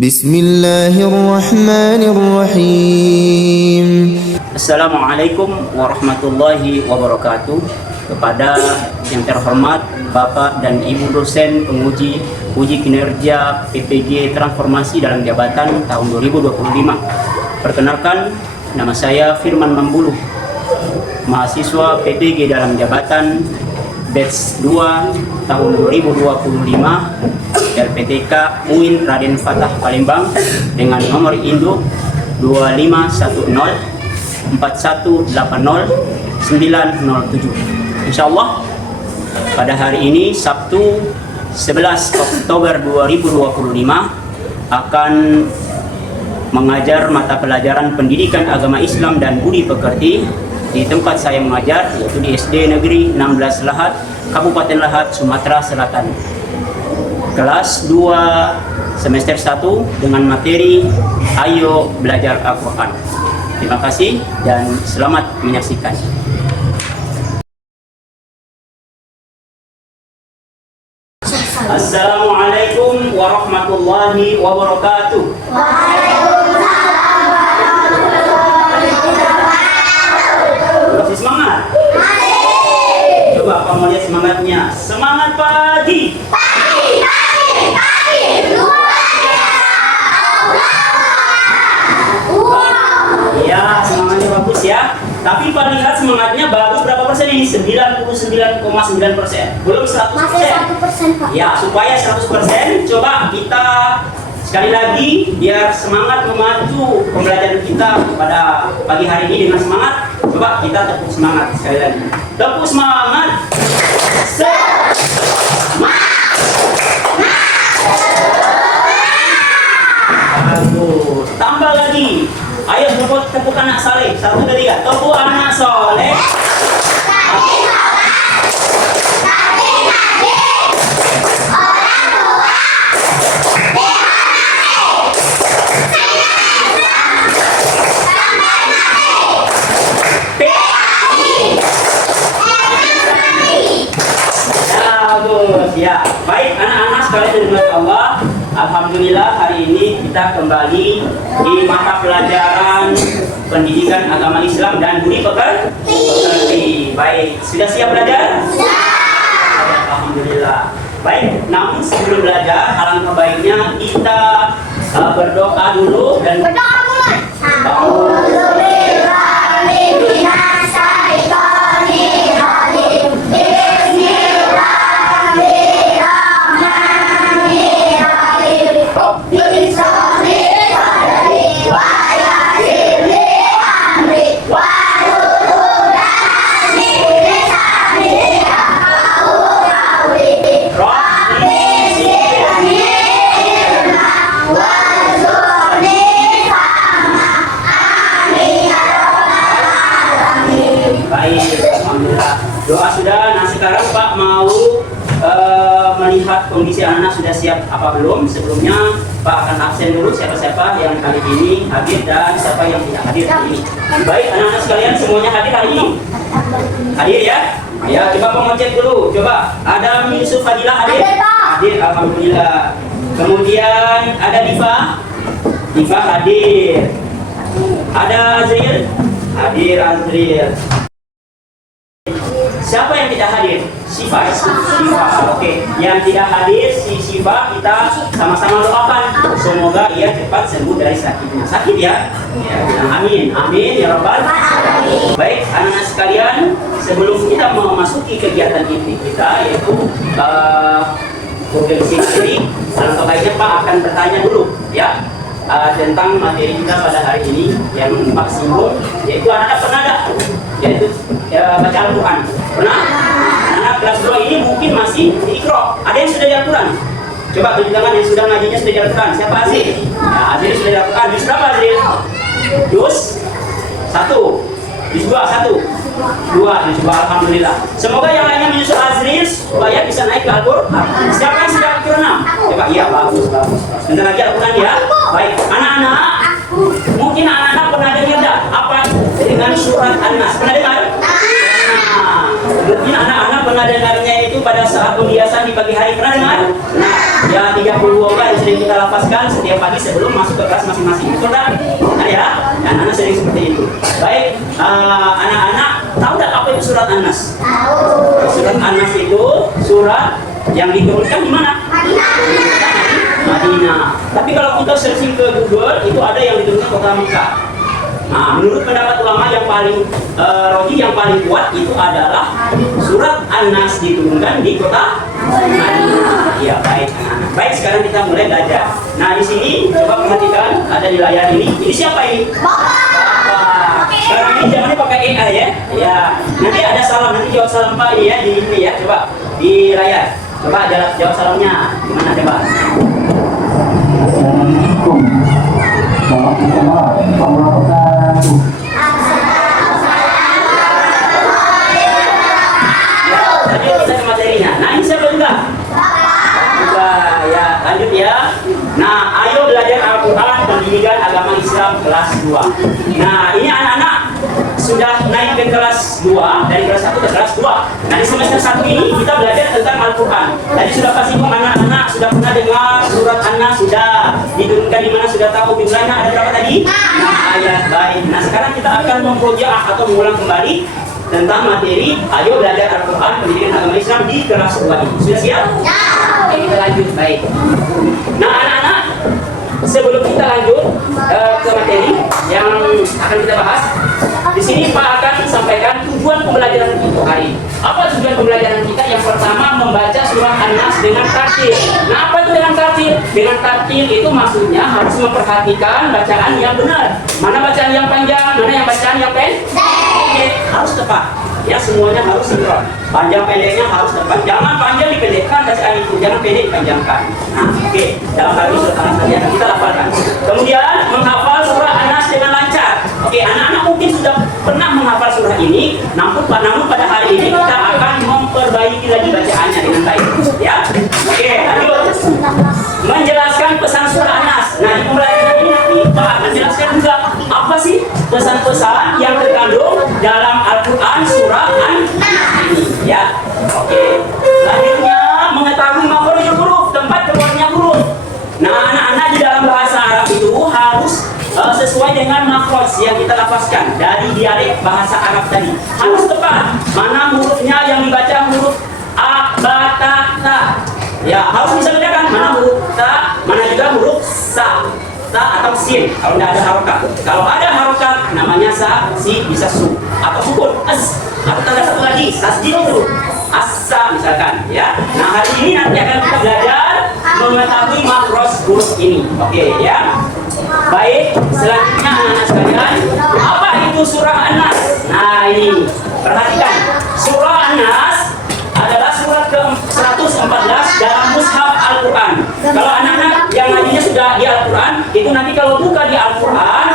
Bismillahirrahmanirrahim. Assalamualaikum warahmatullahi wabarakatuh. Kepada yang terhormat Bapak dan Ibu dosen penguji uji kinerja PPG Transformasi dalam Jabatan tahun 2025. Perkenalkan, nama saya Firman Mambuluh, mahasiswa PPG dalam Jabatan batch 2 tahun 2025 RPTK UIN Raden Fatah Palembang dengan nomor induk 25104180 907. Insyaallah pada hari ini Sabtu 11 Oktober 2025 akan mengajar mata pelajaran Pendidikan Agama Islam dan Budi Pekerti di tempat saya mengajar, yaitu di SD Negeri 16 Lahat, Kabupaten Lahat, Sumatera Selatan. Kelas 2 semester 1 dengan materi Ayo Belajar Al-Quran. Terima kasih dan selamat menyaksikan. Assalamualaikum warahmatullahi wabarakatuh. Masih semangat? Coba kamu lihat semangatnya. Semangat pagi. Ya, semangatnya bagus ya. Tapi Pak lihat semangatnya bagus berapa persen ini? 99,9%. Belum 100%. Masih 1%, Pak. Ya, supaya 100% coba kita sekali lagi biar semangat memacu pembelajaran kita pada pagi hari ini dengan semangat. Coba kita tepuk semangat sekali lagi. Tepuk semangat. Bagus. Tambah lagi. Ayo tepuk anak soleh. 1, 2, 3. Tepuk anak soleh. Ya, baik anak-anak sekalian dirahmati Allah. Alhamdulillah hari ini kita kembali di mata pelajaran Pendidikan Agama Islam dan Budi Pekerti. Baik, sudah siap belajar? Alhamdulillah. Baik, namun sebelum belajar, alangkah baiknya kita berdoa dulu dan Berdoa mulai. Doa sudah. Nah sekarang Pak mau melihat kondisi anak-anak sudah siap apa belum. Sebelumnya Pak akan absen dulu siapa-siapa yang kali ini hadir dan siapa yang tidak hadir hari ini. Baik anak-anak sekalian, semuanya hadir hari ini? Hadir ya? Ya, coba pengecek dulu. Coba ada Yusuf Fadilah hadir? Hadir, alhamdulillah. Kemudian ada Diva hadir. Ada Azril? Hadir Azril. Siapa yang tidak hadir? Siva. Oke. Yang tidak hadir si Siva kita sama-sama doakan semoga ia cepat sembuh dari sakitnya. Sakit ya? Ya, bilang amin. Amin ya Rabbal alamin. Baik, anak-anak sekalian, sebelum kita memasuki kegiatan inti kita yaitu konferensi materi, alangkah baiknya Pak akan bertanya dulu ya tentang materi kita pada hari ini yang Pak singgung, yaitu anak-anak pernah ada yaitu baca Al-Quran. Pernah? Anak-anak kelas 2 ini mungkin masih di Iqra. Ada yang sudah di Al-Quran? Coba tunjuk tangan yang sudah ngajinya sudah di Al-Quran. Siapa Azril? Ya, Azril sudah di Al-Quran. Juz berapa Azril? Juz 1. Juz 2, 1. 2, Juz 2, alhamdulillah. Semoga yang lainnya menyusul Azril supaya bisa naik ke Al-Quran. Siapa yang sudah Al-Quran 6? Coba, iya, bagus. Bentar lagi Al-Quran ya. Baik, anak-anak. Mungkin anak-anak pernah dengar apa dengan surat An-Nas? Pernah dengar? Mungkin anak-anak pernah dengarnya itu pada saat pembiasan di pagi hari. Pernah dengar? Nah, Ya 32 yang sering kita lafazkan setiap pagi sebelum masuk ke kelas masing-masing. Betul kan? Nah, ya, anak-anak sering seperti itu. Baik, anak-anak tahu tak apa itu surat An-Nas? Surat An-Nas itu surat yang diturunkan di mana? Madinah. Tapi kalau kita searching ke Google, itu ada yang diturunkan kota Mekah. Nah, menurut pendapat ulama yang paling roji yang paling kuat itu adalah surat An-Nas diturunkan di kota Madinah. Ya, baik anak-anak. Baik, sekarang kita mulai belajar. Nah, di sini coba perhatikan ada di layar ini. Ini siapa ini? Bapak. Sekarang ini zamannya pakai AI ya. Ya. Nanti ada salam, nanti jawab salam Pak ini ya di ini ya. Coba di layar. Coba jawab salamnya. Gimana coba? Assalamualaikum warahmatullahi wabarakatuh. Lanjut kita ke materinya. Nah, ini siapa juga? Ya, lanjut ya. Nah, ayo belajar Al-Quran Pendidikan Agama Islam kelas 2. Nah, ini anak-anak sudah naik ke kelas 2, dari kelas 1 ke kelas 2. Nah, di semester 1 ini kita belajar tentang Al-Quran. Tadi sudah pasti anak-anak sudah pernah dengar surat An-Nas, sudah diturunkan di mana, sudah tahu jumlahnya ada berapa tadi? Nah, ayat. Baik. Nah, sekarang kita akan memprojaah atau mengulang kembali tentang materi ayo belajar Al-Quran Pendidikan Agama Islam di kelas 2 ini. Sudah siap? Oke, kita lanjut. Baik. Nah, anak-anak, sebelum kita lanjut ke materi yang akan kita bahas, di sini Pak akan sampaikan tujuan pembelajaran kita hari ini. Apa tujuan pembelajaran kita? Yang pertama, membaca surah An-Nas dengan tartil. Nah, apa itu dengan tartil? Dengan tartil itu maksudnya harus memperhatikan bacaan yang benar. Mana bacaan yang panjang, mana yang bacaan yang pendek. Oke, harus tepat. Ya, semuanya harus sinkron. Panjang pendeknya harus tepat. Jangan panjang dipendekkan bacaan itu, jangan pendek dipanjangkan. Nah, oke. Dalam hal ini surat An-Nas tadi akan kita lafalkan. Kemudian menghafal surah An-Nas dengan lancar. Oke, anak-anak mungkin sudah pernah menghafal surah ini, namun pada hari ini kita akan memperbaiki lagi bacaannya dengan baik. Ya, oke. Lanjut. Menjelaskan pesan surah An-Nas. Nah, di pembelajaran ini nanti Pak akan menjelaskan juga apa sih pesan-pesan yang terkandung dalam Al-Quran surah An-Nas ini. Ya, oke. Selanjutnya mengetahui makhrajul huruf, tempat keluarnya huruf. Nah, anak-anak di dalam bahasa Arab itu harus sesuai dengan makhraj yang kita lafazkan dari dialek bahasa Arab tadi. Harus tepat. Mana hurufnya yang dibaca huruf a, ba, ta, ta. Ya, harus bisa bedakan mana huruf ta, mana juga huruf sa. Ta atau sin kalau tidak ada harokat. Kalau ada harokat namanya sa, si, bisa su atau sukun as. Atau tanda satu lagi tasjid itu asa misalkan ya. Nah, hari ini nanti akan kita belajar mengetahui makhraj huruf ini. Oke ya. Baik, selanjutnya anak-anak sekalian, apa itu surah An-Nas? Nah, ini perhatikan. Surah An-Nas adalah surat ke-114 dalam mushaf Al-Quran. Kalau anak-anak yang ngajinya sudah di Al-Quran, itu nanti kalau buka di Al-Quran,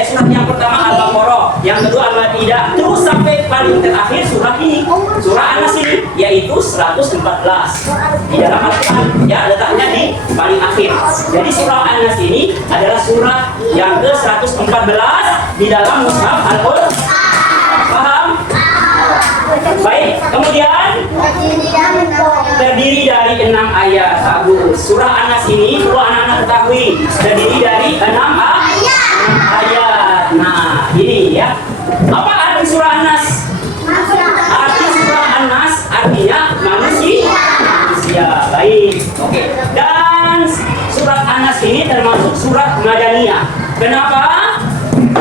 surat yang pertama Al-Baqarah, yang kedua Al-Maidah, terus sampai paling terakhir surah ini, surah An-Nas ini, yaitu 114 di dalam Al-Quran. Ya, letaknya di paling akhir. Jadi surah An-Nas ini adalah surah yang ke-114 di dalam mushaf Al-Quran. Paham? Baik, kemudian terdiri dari 6 ayat. Bagus. Surah An-Nas ini perlu anak-anak ketahui terdiri dari 6 ayat. Nah, ini ya. Apa arti surah An-Nas? Arti surah An-Nas artinya manusia. Baik. Oke. Dan surat An-Nas ini termasuk surat Madaniyah. Kenapa?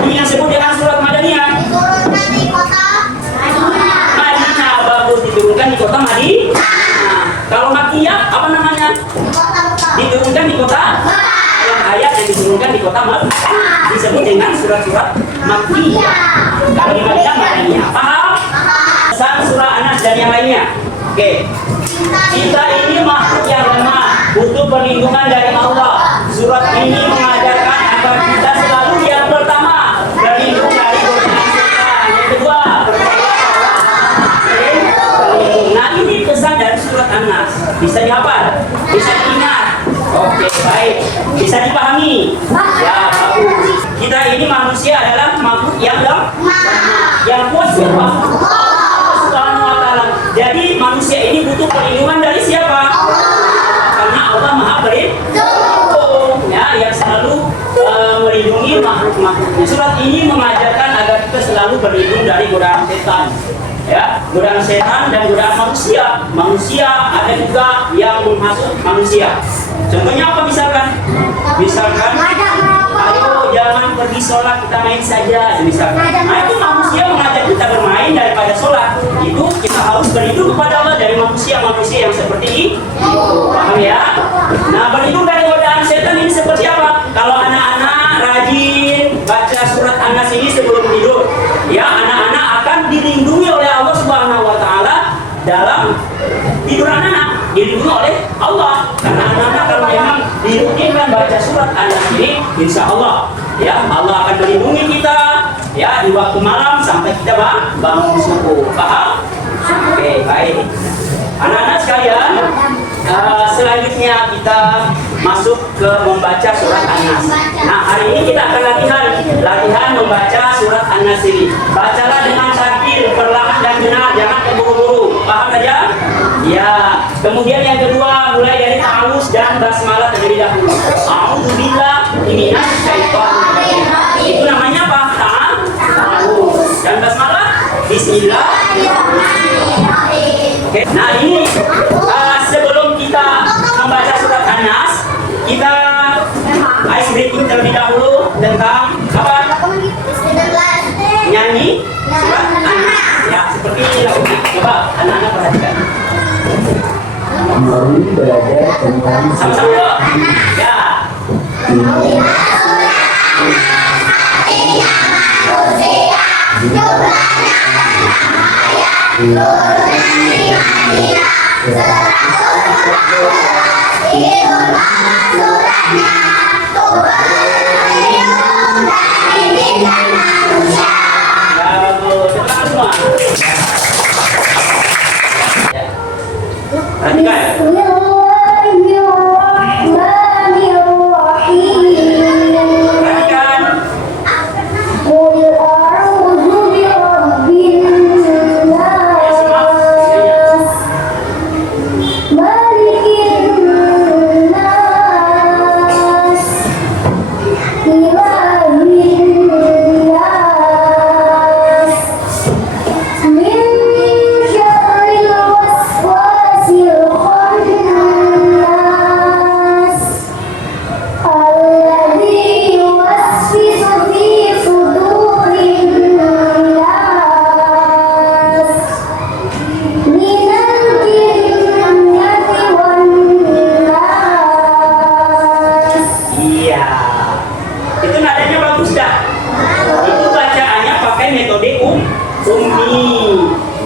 Ini yang disebut dengan surat Madaniyah. Diturunkan di kota Madinah. Nah, kalau Makkiyah apa namanya? Diturunkan di kota. Kalau ayat yang diturunkan di kota Makkiyah disebut dengan surat-surat Makkiyah. Kalau di Madinah Madaniyah. Paham? Pesan surah An-Nas dan yang lainnya. Oke. Kita ini makhluk yang lemah, butuh perlindungan dari Allah. Surat ini mengajarkan agar kita selalu yang pertama berlindung dari godaan setan. Yang kedua, nah, ini pesan dari surat An-Nas. Bisa dihafal, bisa diingat. Oke, baik. Bisa dipahami. Ya, bagus. Kita ini manusia adalah makhluk yang lemah. Yang kuat siapa? Allah Subhanahu wa Ta'ala. Jadi manusia ini butuh perlindungan dari siapa? Kalau karena Allah Maha Pelindung, ya, yang selalu melindungi makhluk-makhluknya. Surat ini mengajarkan agar kita selalu berlindung dari godaan setan, ya, godaan setan dan godaan manusia. Manusia ada juga yang menghasut manusia. Contohnya apa misalkan? Misalkan, ayo jangan pergi sholat, kita main saja, misalkan. Nah itu manusia mengajak kita bermain daripada sholat. Itu kita harus berlindung kepada Allah dari manusia-manusia yang seperti ini. Paham ya? Nah berlindung dari godaan setan ini seperti apa? Kalau anak-anak rajin baca surat An-Nas ini sebelum tidur, ya anak-anak akan dilindungi oleh Allah Subhanahu Wa Taala dalam tidur anak-anak, dilindungi oleh Allah. Karena anak-anak kalau memang dirutinkan baca surat An-Nas ini, insya Allah, ya Allah akan melindungi kita, ya di waktu malam sampai kita bangun subuh. Paham? Oke, baik. Anak-anak sekalian, selanjutnya kita masuk ke membaca surat An-Nas. Nah, hari ini kita akan latihan membaca surat An-Nas ini. Bacalah dengan tartil, perlahan dan benar, jangan terburu-buru. Paham aja? Ya. Kemudian yang kedua, mulai dari ta'awuz dan basmalah terlebih dahulu. A'udzubillah minas syaitonir rajim. Itu namanya apa? Ta'awuz. Dan basmalah Bismillahirrahmanirrahim. Oke. Nah, ini sebelum kita membaca surat An-Nas, kita ice breaking terlebih dahulu tentang apa? Nyanyi surat An-Nas. Ya, seperti ini lagunya. Coba anak-anak perhatikan. Mari belajar tentang Sama-sama. Ya.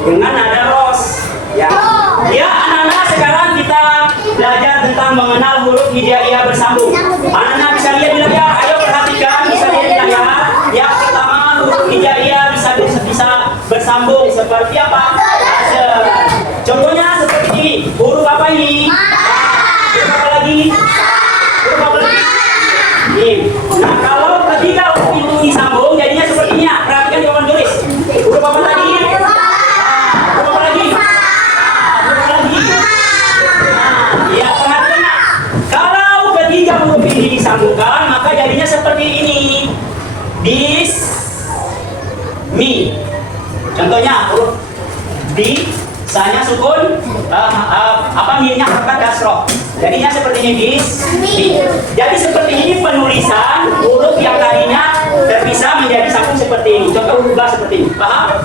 Dengan nada ros, ya. Ya anak-anak, sekarang kita belajar tentang mengenal huruf hijaiyah bersambung. Anak-anak bisa lihat di layar, ayo perhatikan, bisa lihat di layar. Yang pertama huruf hijaiyah bisa bersambung seperti apa? Contohnya seperti ini. Huruf apa ini? Huruf apa lagi? Huruf apa lagi? Ini. Nah kalau ketika huruf itu disambung, jadinya seperti ini. Perhatikan di papan tulis. Huruf apa lagi? Ini disambungkan, maka jadinya seperti ini. Mi. Contohnya huruf di, sanya sukun, minnya harokat kasroh. Jadinya seperti ini, mi. Jadi seperti ini penulisan huruf yang tadinya terpisah menjadi sambung seperti ini. Contoh huruf ba seperti ini. Paham?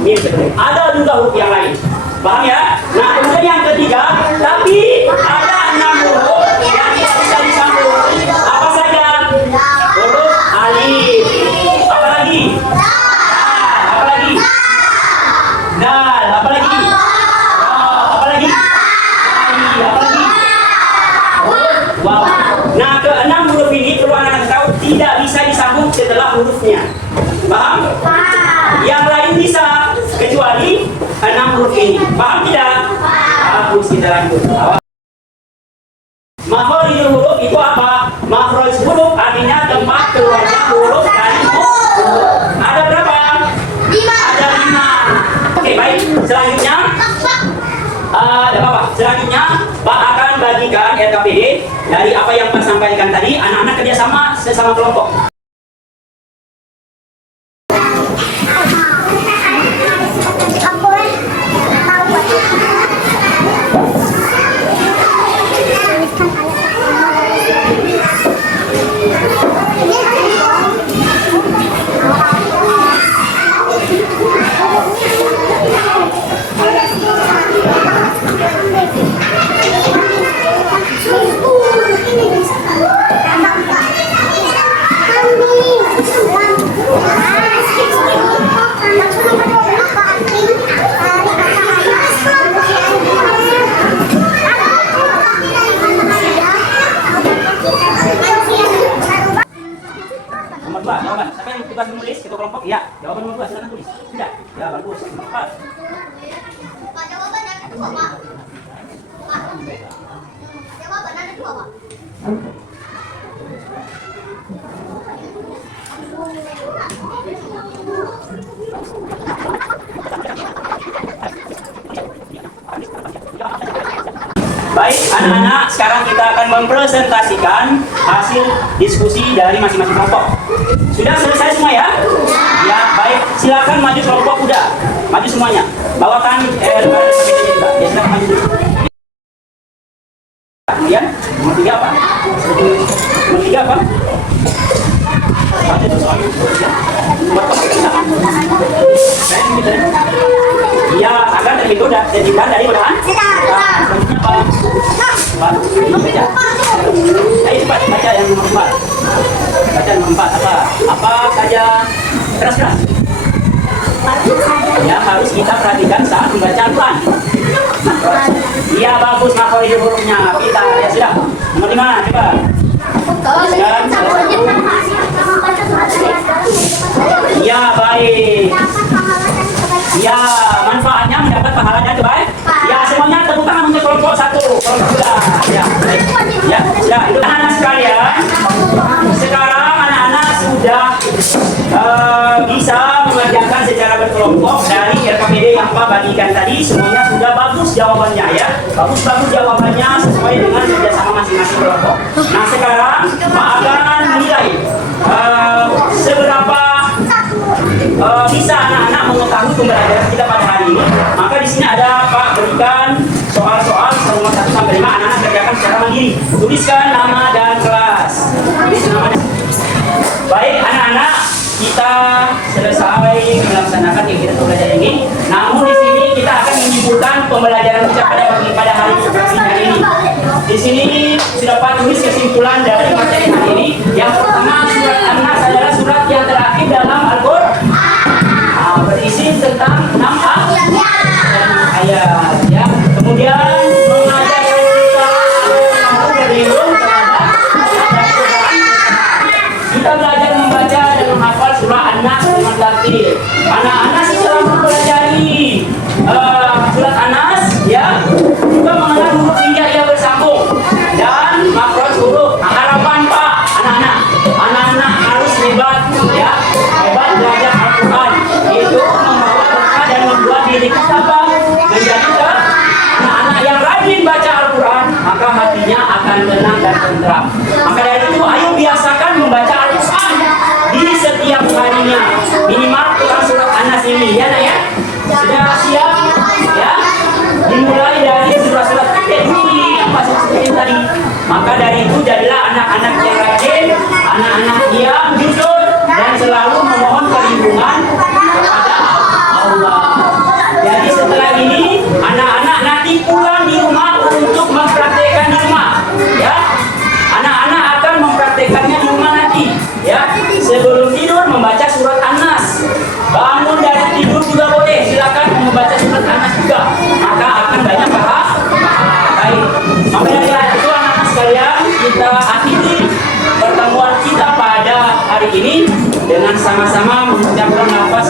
Mi seperti ini. Ada juga huruf yang lain. Paham ya? Nah, kemudian yang ketiga, tapi ada 6 huruf yang bisa disambung. Apa saja? Huruf alif. Apa lagi? Apa lagi? Dal. Apa lagi? Apa lagi? Apa lagi? Wow. Nah, ke-6 huruf ini perlu anak-anak tahu tidak bisa disambung setelah hurufnya. Paham? Yang lain bisa, kecuali 6 huruf ini. Paham tidak? Bagus, kita lanjut. Makhrajul huruf itu apa? Makhraj huruf artinya tempat keluarnya huruf dari huruf. Ada berapa? 5. Ada 5. Oke, baik. Selanjutnya ada apa? Selanjutnya Pak akan akan bagikan RKPD dari apa yang Pak sampaikan tadi. Anak-anak kerjasama sesama kelompok. Nomor 2, jawaban. Siapa yang tugas menulis ketua kelompok? Iya. Jawaban nomor 2, silakan tulis. Tidak. Ya, bagus. Pak. Jawaban ada 2, Pak. Jawaban ada 2, Pak. Baik, anak-anak, sekarang kita akan mempresentasikan hasil diskusi dari masing-masing kelompok. Sudah selesai semua ya? Ya, baik. Silakan maju kelompok udah. Maju semuanya. Bawakan juga. Ya, silakan maju dulu. Kemudian, nomor 3 apa? Nomor 3 apa? Ya, akan terhitung dari badan. Ayo cepat baca yang nomor 4. Baca nomor 4 apa saja keras-keras yang harus kita perhatikan saat membaca Al-Quran. Iya, bagus makhraj hurufnya. Kita ya sudah. Nomor 5 coba. Ya, baik. Ya, manfaatnya mendapat pahalanya coba. Ya, semuanya tepuk tangan untuk kelompok 1. Kelompok 2. Ya, baik. Ya, sudah. Itu anak-anak sekalian. Sekarang anak-anak sudah bisa mengerjakan secara berkelompok dari RKPD yang Pak bagikan tadi. Semuanya sudah bagus jawabannya ya. Bagus-bagus jawabannya sesuai dengan kerjasama masing-masing kelompok. Nah, sekarang Pak akan menilai seberapa bisa anak-anak mengetahui pembelajaran kita pada hari ini. Maka di sini ada Pak berikan soal-soal nomor 1 sampai 5. Anak-anak kerjakan secara mandiri. Tuliskan nama dan kelas. Tulis namanya. Baik anak-anak, kita selesai melaksanakan kegiatan pembelajaran ini. Namun di sini kita akan menyimpulkan pembelajaran kita pada hari ini. Di sini sudah Pak tulis kesimpulan dari materi hari ini. Yang pertama, surat An-Nas adalah surat yang terakhir dalam Al-Quran. Berisi tentang 6 ayat. Ya. Kemudian mengajarkan kita mampu berlindung terhadap kita belajar membaca dan menghafal surah An-Nas dengan tartil. Anak-anak setelah mempelajari surat An-Nas, ya, juga mengenal huruf hijab yang bersambung dan makhraj huruf. Harapan Pak, anak-anak harus hebat, ya, hebat belajar Al-Quran. Itu membawa berkah dan membuat diri kita menjadi anak-anak yang rajin baca Al-Quran, maka hatinya akan tenang dan tentram. Maka dari itu, ayo biasakan membaca Al-Quran di setiap harinya, minimal surat An-Nas ini, ya nak ya. Sudah siap, ya. Dimulai dari surat-surat kecil yang Pak sebutin tadi. Maka dari itu jadilah anak-anak yang rajin, anak-anak yang jujur dan selalu memohon perlindungan kepada Allah. Jadi setelah ini anak-anak nanti pulang di rumah untuk mempraktekkan di rumah, ya. Anak-anak akan mempraktekannya di rumah nanti, ya. Sebelum tidur membaca surat An-Nas. Bangun dari tidur juga boleh, silakan membaca surat An-Nas juga. Maka akan banyak pahala. Baik. Maka dari itu anak-anak sekalian, kita akhiri pertemuan kita pada hari ini dengan sama-sama mengucapkan nafas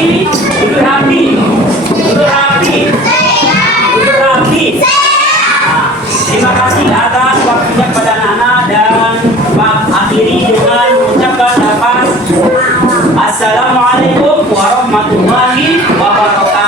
rapi, duduk rapi, duduk rapi, duduk rapi. Nah, terima kasih atas waktunya kepada anak-anak dan Pak akhiri dengan mengucapkan lafaz Assalamualaikum warahmatullahi wabarakatuh.